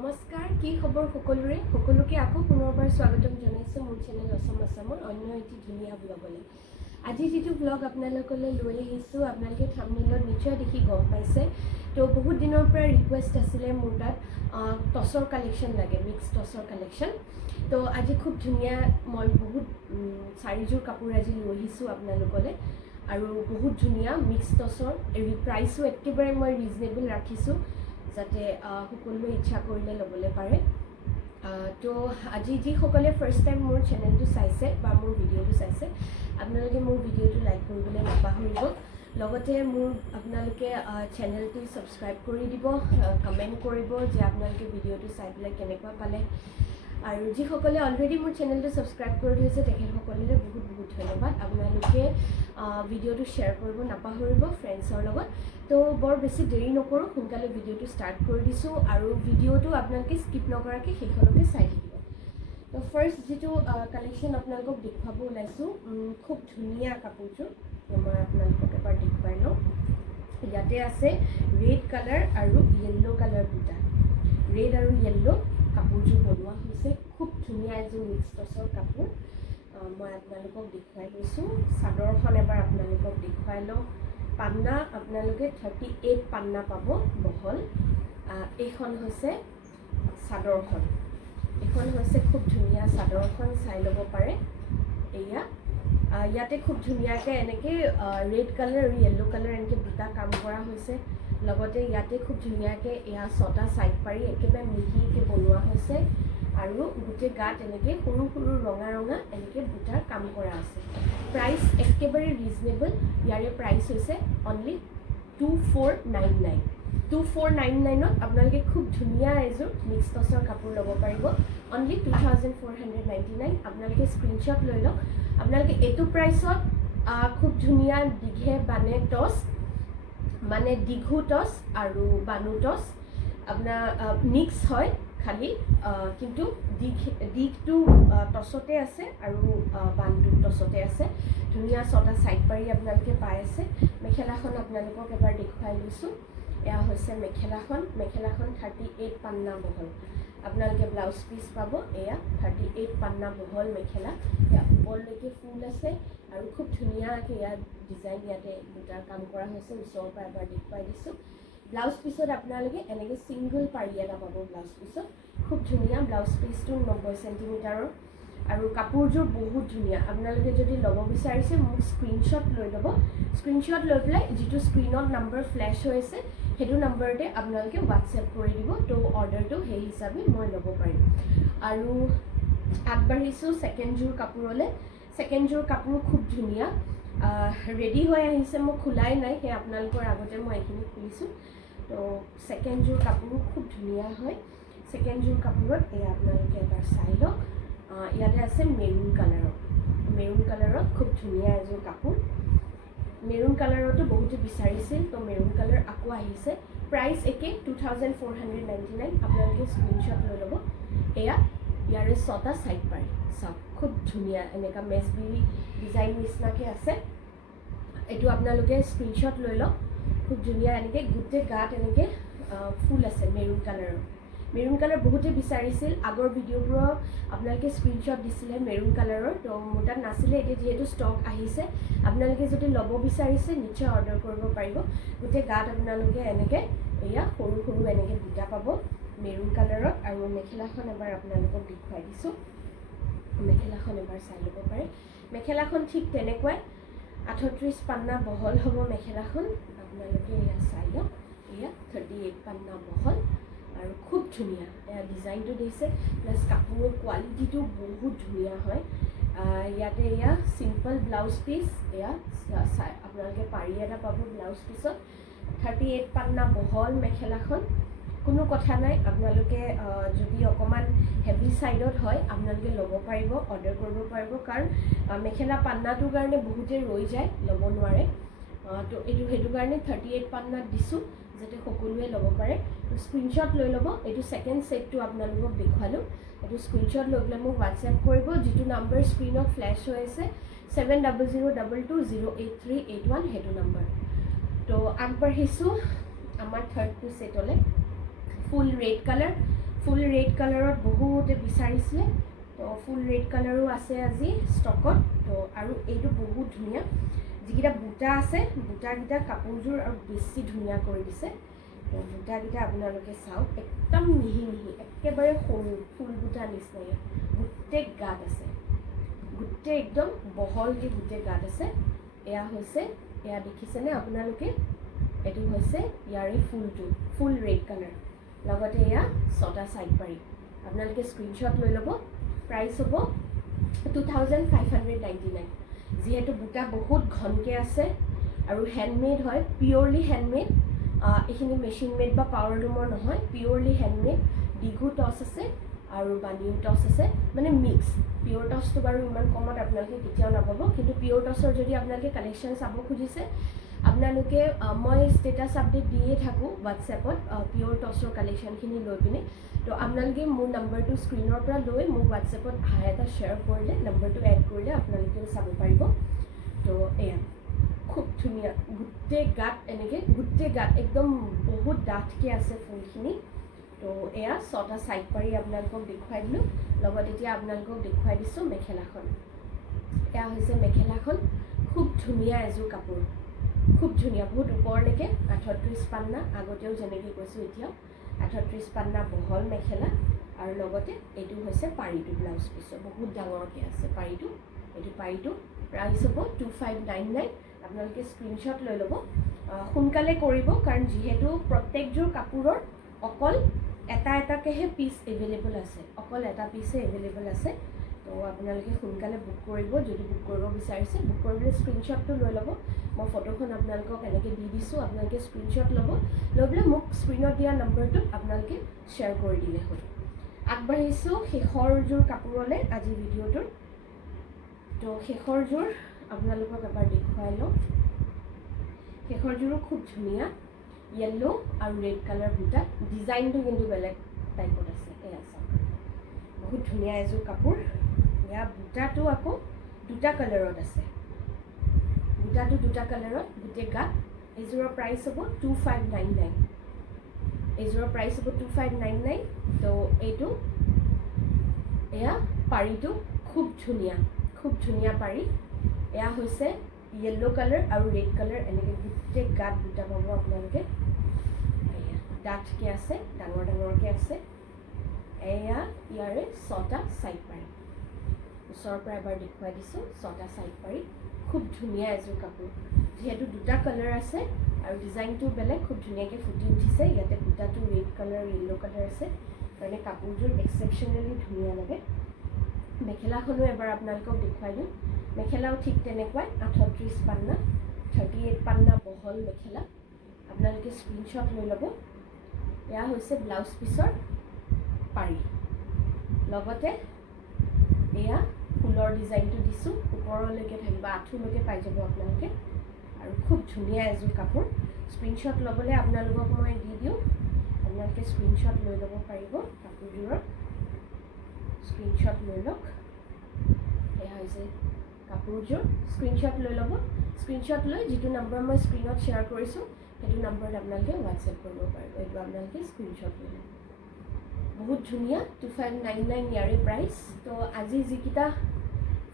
নমস্কাৰ, কি খবৰ সকলোৰে? সকলোকে আকৌ পুনৰবাৰ স্বাগতম জনাইছোঁ মোৰ চেনেল অসম আসামৰ অন্য এটি ধুনীয়া ব্লগলৈ। আজি যিটো ব্লগ আপোনালোকলৈ লৈ আহিছোঁ, আপোনালোকে থাম্বনেইলত নিশ্চয় দেখি গম পাইছে। তো বহুত দিনৰ পৰা ৰিকুৱেষ্ট আছিলে মোৰ তাত টচৰ কালেকশ্যন লাগে, মিক্স টচৰ কালেকশ্যন। তো আজি খুব ধুনীয়া মই বহুত চাৰিযোৰ কাপোৰ আজি লৈ আহিছোঁ আপোনালোকলৈ আৰু বহুত ধুনীয়া মিক্স টচৰ। প্ৰাইচো একেবাৰে মই ৰিজনেবল ৰাখিছোঁ যাতে সকলোৱে ইচ্ছা কৰিলে ল'বলৈ পাৰে। তো আজি যিসকলে ফাৰ্ষ্ট টাইম মোৰ চেনেলটো চাইছে বা মোৰ ভিডিঅ'টো চাইছে, আপোনালোকে মোৰ ভিডিঅ'টো লাইক কৰিবলৈ নাপাহৰিব। লগতে মোৰ আপোনালোকে চেনেলটো ছাবস্ক্ৰাইব কৰি দিব, কমেণ্ট কৰিব যে আপোনালোকে ভিডিঅ'টো চাই পেলাই কেনেকুৱা পালে। আৰু যিসকলে অলৰেডি মোৰ চেনেলটো ছাবস্ক্ৰাইব কৰি থৈছে তেখেতসকললৈ বহুত বহুত ধন্যবাদ। আপোনালোকে ভিডিঅ'টো শ্বেয়াৰ কৰিব নাপাহৰিব ফ্ৰেণ্ডছৰ লগত। তো বৰ বেছি দেৰি নকৰোঁ, সোনকালে ভিডিঅ'টো ষ্টাৰ্ট কৰি দিছোঁ আৰু ভিডিঅ'টো আপোনালোকে স্কিপ নকৰাকৈ শেষলৈকে চাই থাকিব। তো ফাৰ্ষ্ট যিটো কালেকশ্যন আপোনালোকক দেখুৱাব ওলাইছোঁ, খুব ধুনীয়া কাপোৰযোৰ মই আপোনালোকক এবাৰ দেখুৱাই লওঁ। ইয়াতে আছে ৰেড কালাৰ আৰু য়েল্ল' কালাৰ দুটা। ৰেড আৰু য়েল্ল' কাপোৰযোৰ বনোৱা হৈছে, খুব ধুনীয়া এযোৰ মিক্স টচৰ কাপোৰ। মই আপোনালোকক দেখুৱাই লৈছোঁ। চাদৰখন এবাৰ আপোনালোকক দেখুৱাই লওঁ। পান্না আপোনালোকে 38 পান্না পাব বহল। এইখন হৈছে চাদৰখন, এইখন হৈছে খুব ধুনীয়া চাদৰখন, চাই ল'ব পাৰে। এয়া ইয়াতে খুব ধুনীয়াকৈ এনেকৈ ৰেড কালাৰ আৰু য়েল্ল' কালাৰ এনেকৈ দুটা কাম কৰা হৈছে। লগতে ইয়াতে খুব ধুনীয়াকৈ এয়া 6টা ছাইড পাৰি একেবাৰে মিহিকৈ বনোৱা হৈছে আৰু গোটেই গাত এনেকৈ সৰু সৰু ৰঙা ৰঙা এনেকৈ বুটাৰ কাম কৰা আছে। প্ৰাইচ একেবাৰে ৰিজনেবল। ইয়াৰে প্ৰাইচ হৈছে অনলি 2499। 2499ত আপোনালোকে খুব ধুনীয়া এযোৰ মিক্স টচৰ কাপোৰ ল'ব পাৰিব। অনলি 2499। আপোনালোকে স্ক্ৰীনশ্বট লৈ লওক। আপোনালোকে এইটো প্ৰাইচত খুব ধুনীয়া দীঘে বানে টচ, মানে দীঘু টচ আৰু বানু টচ আপোনাৰ মিক্স হয় খালি, কিন্তু দীঘটো টচতে আছে আৰু বানটো টচতে আছে। ধুনীয়া 6টা ছাইড পাৰি আপোনালোকে পাই আছে। মেখেলাখন আপোনালোকক এবাৰ দেখুৱাই লৈছোঁ। এয়া হৈছে মেখেলাখন। মেখেলাখন 38 পান্না বহল। আপোনালোকে ব্লাউজ পিচ পাব। এয়া 38 পান্না বহল মেখেলা। এয়া ওপৰলৈকে ফুল আছে আৰু খুব ধুনীয়াকৈ ইয়াত ডিজাইন ইয়াতে দুটাৰ কাম কৰা হৈছে। ওচৰৰ পৰা এবাৰ দেখুৱাই দিছোঁ। ব্লাউজ পিচত আপোনালোকে এনেকৈ ছিংগল পাৰি এটা পাব ব্লাউজ পিচত। খুব ধুনীয়া ব্লাউজ পিচটো 90 চেণ্টিমিটাৰৰ আৰু কাপোৰযোৰ বহুত ধুনীয়া। আপোনালোকে যদি ল'ব বিচাৰিছে মোক স্ক্ৰীনশ্বট লৈ ল'ব। স্ক্ৰীনশ্বট লৈ পেলাই যিটো স্ক্ৰীণত নাম্বাৰ ফ্লেছ হৈ আছে সেইটো নাম্বাৰতে আপোনালোকে হোৱাটছএপ কৰি দিব। তো অৰ্ডাৰটো সেই হিচাপে মই ল'ব পাৰিম। আৰু আগবাঢ়িছোঁ ছেকেণ্ডযোৰ কাপোৰলৈ। ছেকেণ্ডযোৰ কাপোৰ খুব ধুনীয়া, ৰেডি হৈ আহিছে, মই খোলাই নাই, সেই আপোনালোকৰ আগতে মই এইখিনি খুলিছোঁ। তো ছেকেণ্ডযোৰ কাপোৰো খুব ধুনীয়া হয়। ছেকেণ্ডযোৰ কাপোৰত এয়া আপোনালোকে এবাৰ চাই লওক। ইয়াতে আছে মেৰুণ কালাৰত। মেৰুণ কালাৰত খুব ধুনীয়া এযোৰ কাপোৰ। মেৰুণ কালাৰতো বহুতে বিচাৰিছিল, তো মেৰুণ কালাৰ আকৌ আহিছে। প্ৰাইচ একে 2499। আপোনালোকে স্ক্ৰীনশ্বট লৈ ল'ব। এয়া ইয়াৰে 6টা ছাইড পাৰি চাওক, খুব ধুনীয়া এনেকুৱা মেজবিৰি ডিজাইন নিচিনাকৈ আছে। এইটো আপোনালোকে স্ক্ৰীনশ্বট লৈ লওক। খুব ধুনীয়া এনেকৈ গোটেই গাত এনেকৈ ফুল আছে মেৰুণ কালাৰৰ। মেৰুণ কালাৰ বহুতে বিচাৰিছিল, আগৰ ভিডিঅ'বোৰৰ আপোনালোকে স্ক্ৰীনশ্বট দিছিলে মেৰুণ কালাৰৰ। তো মোৰ তাত নাছিলে, এতিয়া যিহেতু ষ্টক আহিছে আপোনালোকে যদি ল'ব বিচাৰিছে নিশ্চয় অৰ্ডাৰ কৰিব পাৰিব। গোটেই গাত আপোনালোকে এনেকৈ এয়া সৰু সৰু এনেকৈ দুটা পাব মেৰুণ কালাৰত। আৰু মেখেলাখন এবাৰ আপোনালোকক দেখুৱাই দিছোঁ। মেখেলাখন এবাৰ চাই ল'ব পাৰে। মেখেলাখন ঠিক তেনেকুৱাই 38 পান্না বহল হ'ব মেখেলাখন। আপোনালোকে এয়া চাই লওক। এয়া 38 পান্না বহল আৰু খুব ধুনীয়া এয়া ডিজাইনটো দিছে, প্লাছ কাপোৰৰ কোৱালিটিটো বহুত ধুনীয়া হয়। ইয়াতে এয়া চিম্পল ব্লাউজ পিচ, এয়া আপোনালোকে পাৰি এটা পাব ব্লাউজ পিচত। 38 পান্না বহল মেখেলাখন। কোনো কথা নাই, আপোনালোকে যদি অকণমান হেভি ছাইডত হয় আপোনালোকে ল'ব পাৰিব, অৰ্ডাৰ কৰিব পাৰিব। কাৰণ মেখেলা পান্নাটোৰ কাৰণে বহুতে ৰৈ যায়, ল'ব নোৱাৰে। তো সেইটো কাৰণে 38 পান্নাত দিছোঁ যাতে সকলোৱে ল'ব পাৰে। স্ক্ৰীনশ্বট লৈ ল'ব। এইটো ছেকেণ্ড ছেটটো আপোনালোকক দেখুৱালোঁ। এইটো স্ক্ৰীনশ্বট লৈ পেলাই মোক হোৱাটছএপ কৰিব, যিটো নাম্বাৰ স্ক্ৰীণত ফ্লেছ হৈ আছে 7002208381 সেইটো নাম্বাৰ। তো আগবাঢ়িছোঁ আমাৰ থাৰ্ডটো ছেটলৈ। ফুল ৰেড কালাৰ ফুল ৰেড কালাৰত বহুতে বিচাৰিছিলে তো ফুল ৰেড কালাৰো আছে আজি ষ্টকত তো আৰু এইটো বহুত ধুনীয়া যিকেইটা বুটা আছে বুটাকেইটা কাপোৰযোৰ আৰু বেছি ধুনীয়া কৰি দিছে তো বুটাকেইটা আপোনালোকে চাওক একদম মিহি মিহি একেবাৰে সৰু ফুল বুটা নিচিনাকৈ গোটেই গাত আছে গোটেই একদম বহলকৈ গোটেই গাত আছে এয়া হৈছে এয়া দেখিছেনে আপোনালোকে এইটো হৈছে ইয়াৰে ফুলটো ফুল ৰেড কালাৰ লগতে এয়া 6টা সাইড পাৰি আপোনালোকে স্ক্ৰীনশ্বট লৈ ল'ব প্ৰাইচ হ'ব 2599 যেহেতু বুটা বহুত ঘনকৈ আছে আৰু হেণ্ডমেড হয় পিয়ৰলি হেণ্ডমেড এইখিনি মেচিন মেড বা পাৱাৰ লুমৰ নহয় পিয়ৰলি হেণ্ডমেড দীঘু টচ আছে আৰু বানিও টচ আছে মানে মিক্স পিয়ৰ টচটো বাৰু ইমান কমত আপোনালোকে কেতিয়াও নাপাব কিন্তু পিয়ৰ টচৰ যদি আপোনালোকে কালেকশ্যন চাব খুজিছে আপোনালোকে মই ষ্টেটাছ আপডেট দিয়ে থাকোঁ হোৱাটছএপত পিয়ৰ টচৰ কালেকশ্যনখিনি লৈ পিনে তো আপোনালোকে মোৰ নাম্বাৰটো স্ক্ৰীনৰ পৰা লৈ মোক হোৱাটছএপত হাই এটা শ্বেয়াৰ কৰিলে নাম্বাৰটো এড কৰিলে আপোনালোকেও চাব পাৰিব তো এয়া খুব ধুনীয়া গোটেই গাত এনেকৈ গোটেই গাত একদম বহুত ডাঠকৈ আছে ফুলখিনি তো এয়া 6টা সাইড পাৰি আপোনালোকক দেখুৱাই দিলোঁ লগত এতিয়া আপোনালোকক দেখুৱাই দিছোঁ মেখেলাখন এয়া হৈছে মেখেলাখন খুব ধুনীয়া এযোৰ কাপোৰ খুব ধুনীয়া বহুত ওপৰলৈকে 38 পান্না আগতেও যেনেকৈ কৈছোঁ এতিয়াও 38 পান্না বহল মেখেলা আৰু লগতে এইটো হৈছে পাৰিটো ব্লাউজ পিছৰ বহুত ডাঙৰকৈ আছে পাৰিটো এইটো পাৰিটো প্ৰাইচ হ'ব 2599 আপোনালোকে স্ক্ৰীনশ্বট লৈ ল'ব সোনকালে কৰিব কাৰণ যিহেতু প্ৰত্যেকযোৰ কাপোৰৰ অকল এটা এটাকৈহে পিচ এভেইলেবল আছে অকল এটা পিচে এভেইলেবল আছে তো আপোনালোকে সোনকালে বুক কৰিব যদি বুক কৰিব বিচাৰিছে বুক কৰিবলৈ স্ক্ৰীনশ্বটটো লৈ ল'ব মই ফটোখন আপোনালোকক এনেকৈ দি দিছোঁ আপোনালোকে স্ক্ৰীনশ্বট ল'ব লৈ পেলাই মোক স্ক্ৰীনত দিয়া নম্বৰটোত আপোনালোকে শ্বেয়াৰ কৰি দিলে হ'ল আগবাঢ়িছোঁ শেষৰযোৰ কাপোৰলৈ আজি ভিডিঅ'টোৰ তো শেষৰযোৰ আপোনালোকক এবাৰ দেখুৱাই লওঁ শেষৰযোৰো খুব ধুনীয়া য়েল্লো আৰু ৰেড কালাৰ বুটা ডিজাইনটো কিন্তু বেলেগ টাইপত আছে এয়া চাওক বহুত ধুনীয়া এযোৰ কাপোৰ এয়া বুটাটো আকৌ দুটা কালাৰত আছে বুটাটো দুটা কালাৰত গোটেই গাত এইযোৰৰ প্ৰাইচ হ'ব 2599 এইযোৰৰ প্ৰাইচ হ'ব 2599 তো এইটো এয়া পাৰিটো খুব ধুনীয়া পাৰি এয়া হৈছে য়েল্লো কালাৰ আৰু ৰেড কালাৰ এনেকৈ গোটেই গাত বুটা পাব আপোনালোকে এয়া ডাঠকৈ আছে ডাঙৰকৈ আছে এয়া ইয়াৰে 6টা সাইড পাৰি ওচৰৰ পৰা এবাৰ দেখুৱাই দিছোঁ 6টা সাইড পাৰি খুব ধুনীয়া এযোৰ কাপোৰ যিহেতু দুটা কালাৰ আছে আৰু ডিজাইনটো বেলেগ খুব ধুনীয়াকৈ ফুটি উঠিছে ইয়াতে বুটাটো ৰেড কালাৰ য়েল্লো কালাৰ আছে কাৰণে কাপোৰযোৰ এক্সেপশ্যনেলি ধুনীয়া লাগে মেখেলাখনো এবাৰ আপোনালোকক দেখুৱাই দিওঁ মেখেলাও ঠিক তেনেকুৱাই 38 পান্না 38 পান্না বহল মেখেলা আপোনালোকে স্ক্ৰীনশ্বট লৈ ল'ব এয়া হৈছে ব্লাউজ পিছৰ পাৰি লগতে এয়া ফুলৰ ডিজাইনটো দিছোঁ ওপৰলৈকে থাকিব আঁঠুলৈকে পাই যাব আপোনালোকে আৰু খুব ধুনীয়া এযোৰ কাপোৰ স্ক্ৰীনশ্বট ল'বলৈ আপোনালোকক মই দি দিওঁ আপোনালোকে স্ক্ৰীনশ্বট লৈ ল'ব পাৰিব কাপোৰযোৰৰ স্ক্ৰীনশ্বট লৈ লওক এয়া হৈছে কাপোৰযোৰ স্ক্ৰীনশ্বট লৈ ল'ব স্ক্ৰীনশ্বট লৈ যিটো নম্বৰ মই স্ক্ৰীনত শ্বেয়াৰ কৰিছোঁ সেইটো নম্বৰত আপোনালোকে হোৱাটছএপ কৰিব পাৰিব এইটো আপোনালোকে স্ক্ৰীনশ্বট লৈ ল'ব বহুত ধুনীয়া 2599 ইয়াৰে প্ৰাইচ তো আজি যিকেইটা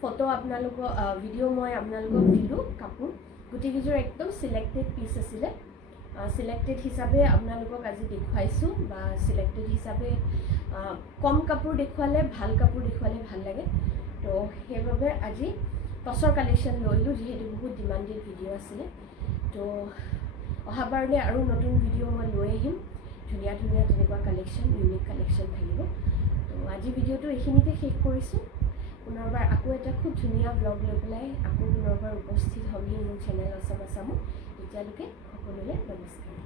ফটো আপোনালোকক ভিডিঅ' মই আপোনালোকক দিলোঁ কাপোৰ গোটেইকেইযোৰ একদম চিলেক্টেড পিচ আছিলে চিলেক্টেড হিচাপে আপোনালোকক আজি দেখুৱাইছোঁ বা চিলেক্টেড হিচাপে কম কাপোৰ দেখুৱালে ভাল কাপোৰ দেখুৱালে ভাল লাগে তো সেইবাবে আজি টচৰ কালেকশ্যন লৈলোঁ যিহেতু বহুত ডিমাণ্ডেড ভিডিঅ' আছিলে তো অহাবাৰলৈ আৰু নতুন ভিডিঅ' মই লৈ আহিম ধুনীয়া তেনেকুৱা কালেকশ্যন ইউনিক কালেকশ্যন থাকিব তো আজি ভিডিঅ'টো এইখিনিতে শেষ কৰিছোঁ পুনৰবাৰ আকৌ এটা খুব ধুনীয়া ব্লগ লৈ পেলাই আকৌ পুনৰবাৰ উপস্থিত হ'মহি মোৰ চেনেল আছামত এতিয়ালৈকে সকলোলৈ নমস্কাৰ